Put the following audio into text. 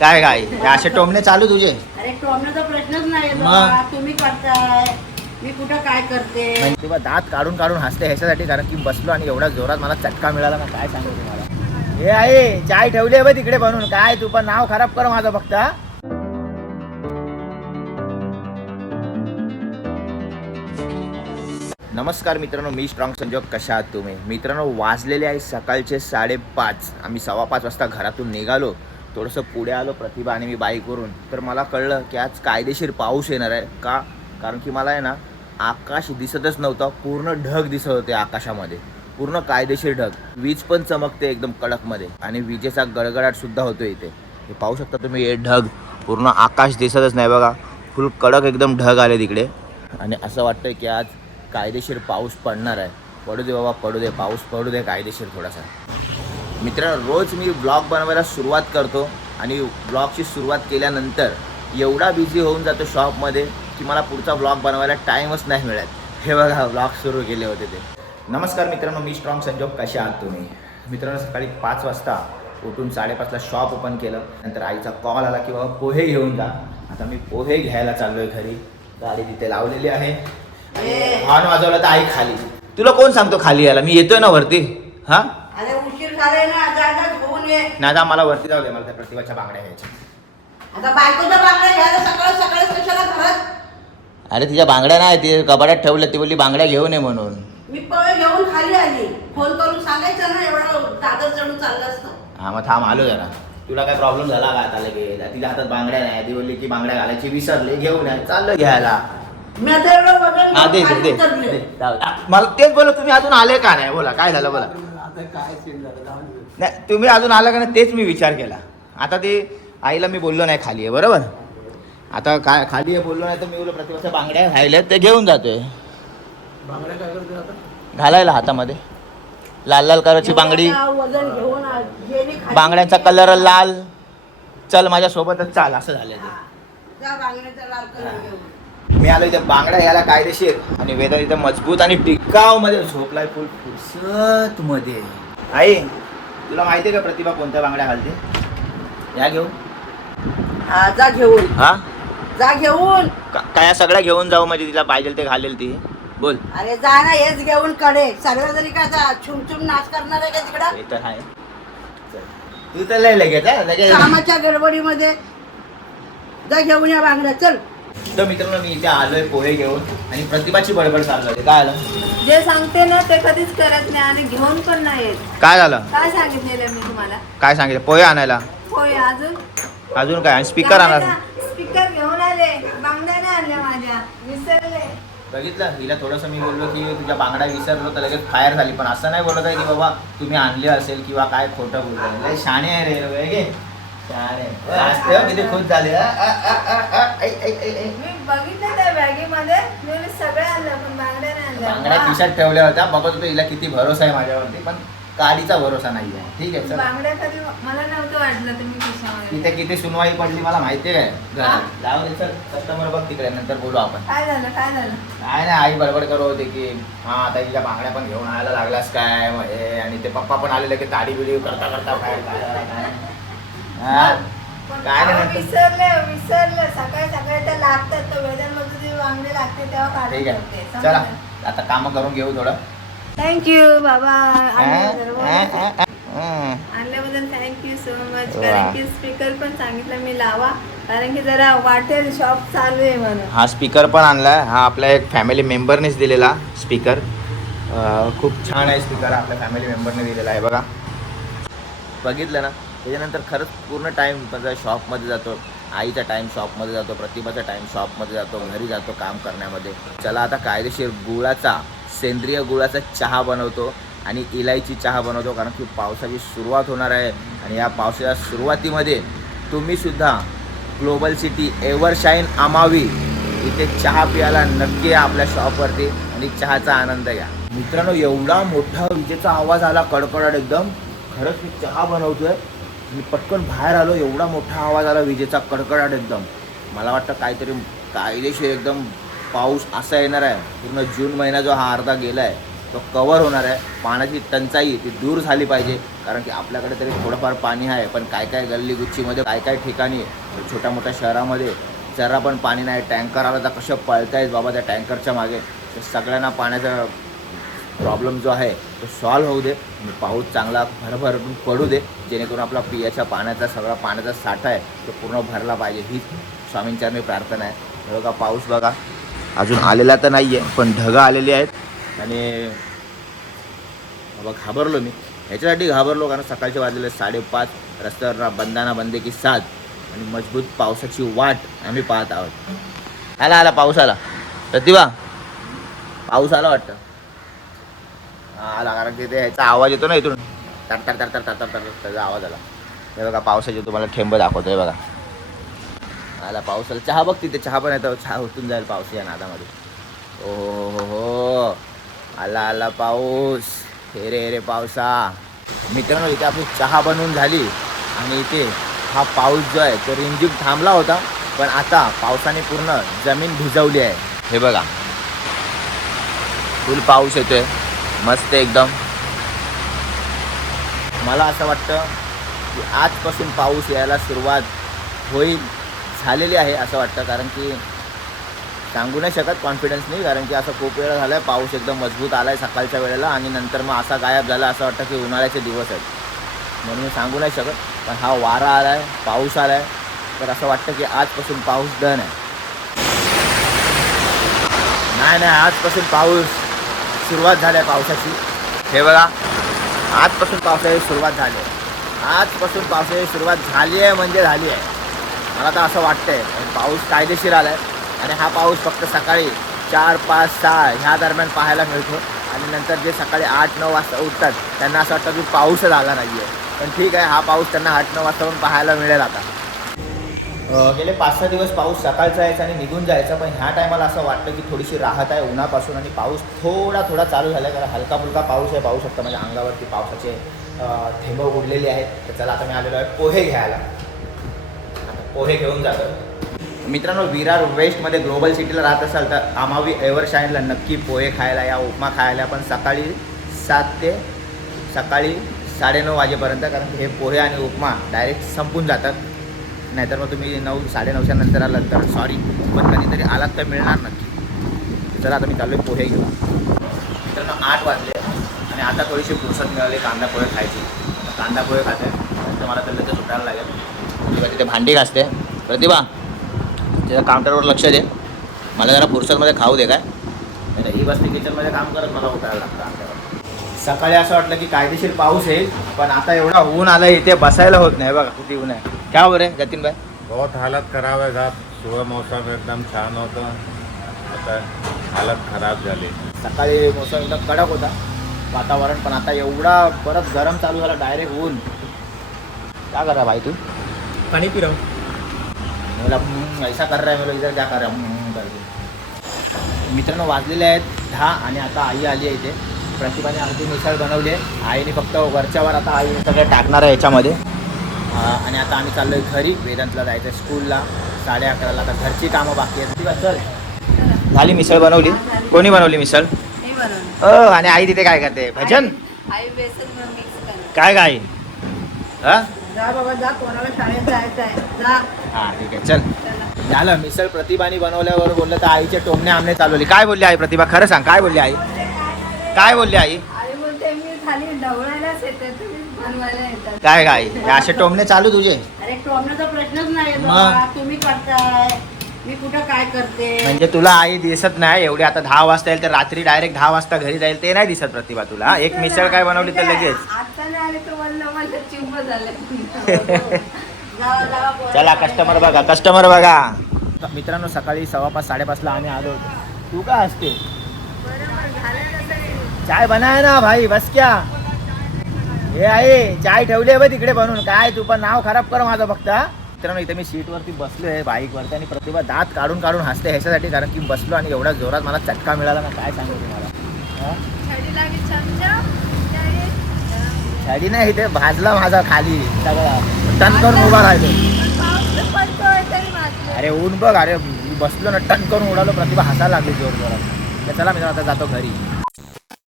काय काय हे असे टोमणे चालू तुझे? अरे टोमण्याचा प्रश्नच नाही मग? बाबा. तुम्ही करताय, मी कुठं काय करते. म्हणजे तेव्हा दात काढून काढून हसते ह्याच्यासाठी, कारण की बसलो आणि एवढा जोरात मला चटका मिळाला ना, काय सांगू तुम्हाला. हे आहे चाय ठेवली आहे बघ तिकडे बनवून. काय तू पण नाव खराब कर माझं फक्त. नमस्कार मित्रांनो, मी स्ट्रॉंग संजोग. कशा आहात तुम्ही मित्रांनो? वाजलेले आहे सकाळचे 5:30. आम्ही 5:15 वाजता घरातून निघालो. थोडंसं पुढे आलो प्रतिभा आणि मी बाईकवरून, तर मला कळलं की आज कायदेशीर पाऊस येणार आहे. का? कारण की मला आहे ना आकाश दिसतच नव्हतं, पूर्ण ढग दिसत होते आकाशामध्ये, पूर्ण कायदेशीर ढग. वीज पण चमकते एकदम कडकमध्ये आणि विजेचा गडगडाट सुद्धा होतो इथे. हे पाहू शकता तुम्ही, हे ढग पूर्ण आकाश दिसतच नाही बघा, फुल कडक एकदम ढग आले तिकडे. आणि असं वाटतं की आज कायदेशीर पाऊस पडणार आहे. पडू दे बाबा, पडू दे, पाऊस पडू दे कायदेशीर थोडासा. मित्रांनो, रोज मी ब्लॉग बनवायला सुरुवात करतो आणि ब्लॉगची सुरुवात केल्यानंतर एवढा बिझी होऊन जातो शॉपमध्ये की मला पुढचा ब्लॉग बनवायला टाईमच नाही मिळत. हे बघा, ब्लॉग सुरू केले होते ते. नमस्कार मित्रांनो, मी स्ट्रॉंग संजोग. कशा आहात तुम्ही मित्रांनो? सकाळी 5 वाजता उठून 5:30ला शॉप ओपन केलं. नंतर आईचा कॉल आला की बाबा पोहे घेऊन जा. आता मी पोहे घ्यायला चाललो आहे घरी. गाडी तिथे लावलेली आहे. हॉर्न वाजवला तर आई खाली. तुला कोण सांगतो खाली यायला? मी येतोय ना वरती. हा, अरे उशीर झाले ना, आता घेऊन ये. नाही, मला वरती जाऊ दे, मला त्या प्रतिभाच्या बांगड्या घ्यायच्या. आता बायकोच्या बांगड्या घ्यायला सकाळ सकाळ कशाला घरात? अरे तिच्या बांगड्या नाही, ती कपाटात ठेवल्या. ती बोलली बांगड्या घेऊन ये म्हणून. मी पोहे घेऊन खाली आली. फोन करून सांगायचं ना, एवढं दादर चढून चाललं असतं. हा, मग थांब, आलो जरा. तुला काय प्रॉब्लेम झाला का आता लगेच? तिच्या हातात बांगड्या नाही, ती बोलली की बांगड्या घालायची विसरले, घेऊन या. चाललं घ्यायला. मी आता एवढं वजन हा, दे घेऊन दे खाली उतरले. दे. मला तेच बोला, तुम्ही अजून आले का नाही? बोला काय झालं, बोला. नाही, तुम्ही अजून आला का नाही तेच मी विचार केला. आता ते आईला मी बोललो नाही खाली आहे, बरोबर. आता काय खाली आहे बोललो नाही तर मी बोललो प्रतिभाच्या बांगड्या राहिल्यात ते घेऊन जातोय. बांगड्या काय करते आता? घालायला हातामध्ये लाल लाल कलरची बांगडी, एवढं वजन घेऊन गेली खाली. बांगड्यांचा कलर लाल. चल माझ्या सोबतच चाल, असं झालं ते. त्या बांगड्याचा लाल कलर घेऊन. मी आलो इथे बांगड्या घ्यायला कायदेशीर, आणि वेदा इथे मजबूत आणि टिकाव मध्ये झोपलाय, फुल फुरसत मध्ये. आई, तुला माहितीये का प्रतिभा कोणत्या बांगड्या घालते? या घेऊन. हा, जा घेऊन. हा, जा घेऊन. काय सगळ्या घेऊन जाऊ म्हणजे तिला पाहिजे ते घालेल ती. बोल. अरे जा ना, हेच घेऊन कडे. सर्वजणी काय आता छुमछुम नाच करणार आहे का तिकडं? हे तर आहे. चल. तू तर लय लगेच हा, लगेच. कामाच्या गडबडीमध्ये जा घेऊन या बांगड्या. चल. तर मित्रांनो, मी इथे आलोय पोहे घेऊन आणि प्रतिभाची बडबड चालू आहे. काय आलं? जे सांगते ना ते कधीच करत नाही आणि घेऊन पण नाही येत. काय झालं? काय सांगितलेलं मी तुम्हाला? काय सांगितलं? पोहे आणायला. होय, अजून अजून काय? स्पीकर आणा. स्पीकर घेऊन आले, बांगड्या नाही आणल्या माझ्या, विसरले. बघितलं, हिला थोडंसं मी बोललो की तुझ्या बांगड्या विसरलो तर लगेच फायर झाली. पण असं नाही बोलत आहे की बाबा तुम्ही आणले असेल किंवा काय खोटं बोलतोय. लय शाणे आहे रे, घे शाणे. असते किती खुश झाले. मी बघितलं त्या बॅगेमध्ये, मी सगळे आणलं पण बांगड्या नाही बांगड्या आणल्या. खिशात ठेवल्या होत्या. बघत होतो हिला किती भरोसा आहे माझ्यावरती, पण गाडीचा भरोसा नाही आहे. ठीक आहे, चल. बांगड्या कधी मला नव्हतं वाटलं तुम्ही खिशामध्ये. तिथे किती सुनवाई पडली मला माहिती आहे घरात. जाऊ दे, चल. कस्टमर बघ तिकडे, नंतर बोलू आपण. काय झालं, काय झालं? काय नाही, आई बडबड करत होते की हा आता हिच्या बांगड्या पण घेऊन आणायला लागलास काय मग हे, आणि ते पप्पा पण आलेले की ताडी बिडी करता करता काय हा, पण काय नाही अहो, नंतर. विसरलं. सकाळी सकाळी त्या लागतात, तर वेदांमध्ये जे बांगडे लागते तेव्हा काढून ठीक ठेवते. आहे, चला आता कामं करून घेऊ थोडं. थँक्यू बाबा, हा. आणल्याबद्दल थँक्यू सो मच. वा. कारण की स्पीकर पण सांगितलं मी लावा, कारण की जरा वाटेल शॉप चालू आहे म्हणून. हा स्पीकर पण आणलाय. हा आपल्या एक फॅमिली मेंबरनेच दिलेला स्पीकर. खूप छान आहे स्पीकर, आपल्या फॅमिली मेंबरने दिलेला आहे बघा. बघितलं ना, त्याच्यानंतर खरंच पूर्ण टाईम माझा शॉपमध्ये जातो. आईचा टाईम शॉपमध्ये जातो, प्रतिभाचा टाईम शॉपमध्ये जातो, घरी जातो काम करण्यामध्ये. चला आता कायदेशीर गुळाचा, सेंद्रिय गुळाचा चहा बनवतो आणि इलायची चहा बनवतो, कारण की पावसाची सुरुवात होणार आहे. आणि या पावसाच्या सुरुवातीमध्ये तुम्हीसुद्धा ग्लोबल सिटी एव्हरशाईन आमावी इथे चहा प्यायला नक्की या आपल्या शॉपवरती आणि चहाचा आनंद घ्या. मित्रांनो, एवढा मोठा विजेचा आवाज आला, कडकडाट एकदम. खरंच मी चहा बनवतोय, मी पटकन बाहेर आलो, एवढा मोठा आवाज आला विजेचा, कडकडाट एकदम. मला वाटतं काहीतरी कायदेशीर एकदम पाऊस असा येणार आहे. पूर्ण जून महिना जो हा अर्धा गेला आहे तो कवर होणार आहे. पाण्याची टंचाई ती दूर झाली पाहिजे, कारण की आपल्याकडे तरी थोडंफार पाणी आहे, पण काय काय गल्लीगुच्चीमध्ये काय काय ठिकाणी छोट्या मोठ्या शहरामध्ये जरा पण पाणी नाही. टँकर आला तर कशा पळतायत बाबा त्या टँकरच्या मागे. तर सगळ्यांना पाण्याचा प्रॉब्लेम जो आहे तो सॉल्व्ह होऊ दे. पाऊस चांगला भरभरून पडू दे, जेणेकरून आपला पियाच्या पाण्याचा सगळा पाण्याचा साठा आहे तो पूर्ण भरला पाहिजे. हीच स्वामींचरणी प्रार्थना आहे. हे बघा पाऊस बघा अजून आलेला तर नाही आहे, पण ढगं आलेली आहेत आणि बाबा घाबरलो मी. ह्याच्यासाठी घाबरलो कारण सकाळचे वाजलेले 5:30, रस्त्यावर बंदाना बंदे की 7 आणि मजबूत पावसाची वाट आम्ही पाहत आहोत. आला पाऊस आला. प्रतिभा पाऊस आला वाटतं. आला कारण की ते ह्याचा आवाज येतो ना इथून तर त्याचा आवाज आला. हे बघा पावसाचे तुम्हाला ठेंब दाखवतो. हे बघा आला पाऊस आला. चहा बघ तिथे चहा पण येतो. चहा उतून जाईल पाऊस या नादामध्ये. हो आला पाऊस. हे रे पावसा. मित्रांनो इथे आपली चहा बनवून झाली आणि इथे हा पाऊस जो आहे तो रिमझिम थांबला होता, पण आता पावसाने पूर्ण जमीन भिजवली आहे. हे बघा फुल पाऊस येतोय मस्त एकदम. मला असं वाटतं की आजपासून पाऊस यायला सुरुवात होईल झालेली आहे असं वाटतं, कारण की सांगू नाही शकत कॉन्फिडन्स नाही, कारण की असं खूप वेळा झाला आहे पाऊस एकदम मजबूत आला आहे सकाळच्या वेळेला आणि नंतर मग असा गायब झाला. असं वाटतं की उन्हाळ्याचे दिवस आहेत म्हणून मी सांगू नाही शकत. पण हा वारा आला आहे, पाऊस आला आहे, तर असं वाटतं की आजपासून पाऊस डन आहे. नाही आजपासून पाऊस सुरुवात झाली आहे पावसाची. हे बघा आजपासून पावसाची सुरुवात झाली आहे. आजपासून पावसाची सुरुवात झाली आहे म्हणजे झाली आहे. मला तर असं वाटतं आहे पाऊस कायदेशीर आला आहे आणि हा पाऊस फक्त सकाळी 4, 5, 6 ह्या दरम्यान पाहायला मिळतो आणि नंतर जे सकाळी 8, 9 वाजता उठतात त्यांना असं वाटतं की पाऊसच आला नाही आहे. पण ठीक आहे, हा पाऊस त्यांना 8, 9 वाजता पण पाहायला मिळेल. आता गेले 5-6 दिवस पाऊस सकाळचा यायचा आणि निघून जायचा, पण ह्या टायमाला असं वाटतं की थोडीशी राहत आहे उन्हापासून आणि पाऊस थोडा चालू झाला आहे. कारण हलका फुलका पाऊस आहे. पाहू शकता माझ्या अंगावरती पावसाचे थेंब उडलेले आहेत. तर चला आता मी आलेलो आहे पोहे घ्यायला. आता पोहे घेऊन जातो. मित्रांनो विरार वेस्टमध्ये ग्लोबल सिटीला राहत असाल तर आमावी एव्हरशाईनला नक्की पोहे खायला या, उपमा खायला. पण सकाळी 7 ते सकाळी 9:30 वाजेपर्यंत, कारण की हे पोहे आणि उपमा डायरेक्ट संपून जातात. नाहीतर मग तुम्ही 9-9:30च्या नंतर आलात तर सॉरी, पण कधीतरी आलात तर मिळणार नक्की. चला आता मी चाललो पोहे घेऊन. मित्रांनो 8 वाजले आणि आता थोडीशी फुरसत मिळाली कांदा पोहे खायची. कांदा पोहे खाते नंतर मला तर सुटायला लागेल. प्रतिभा तिथे भांडी घासते. प्रतिभा त्याच्या काउंटरवर लक्ष दे, मला जरा फुरसतमध्ये खाऊ दे. काय नाही ही बसते किचनमध्ये काम करत मला उठायला लागतं आमच्यावर. सकाळी असं वाटलं की कायदेशीर पाऊस येईल, पण आता एवढा ऊन आला इथे बसायला होत नाही. बघा किती ऊन आहे. क्या बरं आहे जतीन भाई? बहुत हालत खराब आहे साहब. सुबह मौसम एकदम छान होतं, आता हालत खराब झाली. सकाळी मौसम एकदम कडक होता वातावरण, पण आता एवढा परत गरम चालू झाला डायरेक्ट ऊन. क्या कर रहा भाई तू? पाणी पी रहा हूं. मला ऐसा कर रहा है मेरा इधर क्या कर रहा हूँ करके. मित्रांनो वाजलेले आहेत 10 आणि आता आई आली आहे इथे. प्रतिभाने अर्धी मिसळ बनवली आहे. आईने फक्त वरच्यावर आता आई सगळं टाकणार आहे याच्यामध्ये. आणि आता आम्ही चाललो आहे घरी. वेदांतला जायचं आहे स्कूलला 11:30ला. आता घरची कामं बाकी आहेत. प्रतिभा चल. झाली मिसळ बनवली. कोणी बनवली मिसळ? मी बनवलं. आणि आई तिथे काय करते? भजन. आई बेसन मिक्स करते. काय आई? हां जा बाबा जा, कोणाला शाळेत जायचं आहे जा. हां ठीक आहे चल. झालं मिसळ प्रतिभाने बनवल्यावर बोललं तर आईचे टोमणे आमने चालवले. काय बोलली आई? प्रतिभा खरं सांग काय बोलली आई? काय बोलली आई? आई बोलते मी खाली ढवळायलाच येते, तुम्ही बनवायला येतात. काय हे असे टोमणे चालू तुझे? अरे टोमण्याचा प्रश्नच नाही आहे मग? बाबा. तुम्ही करताय, मी कुठं काय करते. म्हणजे तुला आई दिसत नाही एवढी. आता 10 वाजता येईल तर रात्री डायरेक्ट 10 वाजता घरी जाईल ते नाही दिसत प्रतिभा तुला? एक मिसळ काय बनवली तर लगेच. आता नाही आले तर मला चिंब झालं. जावा जावा पोरं. चला कस्टमर बघा. मित्रांनो सकाळी 5:15-5:30ला आम्ही आलो होतो. तू काय असते? बरोबर झालं तसं. चाय बनाय ना भाई बस क्या. हे आहे चाय ठेवली आहे बघ तिकडे बनवून. काय तू पण नाव खराब कर माझं फक्त. मित्रांनो इथे मी सीटवरती बसलो आहे बाईकवरती आणि प्रतिभा दात काढून हसते ह्याच्यासाठी, कारण की बसलो आणि एवढ्या जोरात मला चटका मिळाला ना काय सांगू तुम्हाला. छडी लागली चमचा. छडी नाही इथे भाजला माझा खाली सगळं. टन करून उभा राहिलो. पाऊस तर पडतोय तरी वाचलं. अरे ऊन बघ. अरे मी बसलो ना टन करून उडालो. प्रतिभा हसायला लागली जोर जोरात. तर चला मी आता जातो घरी.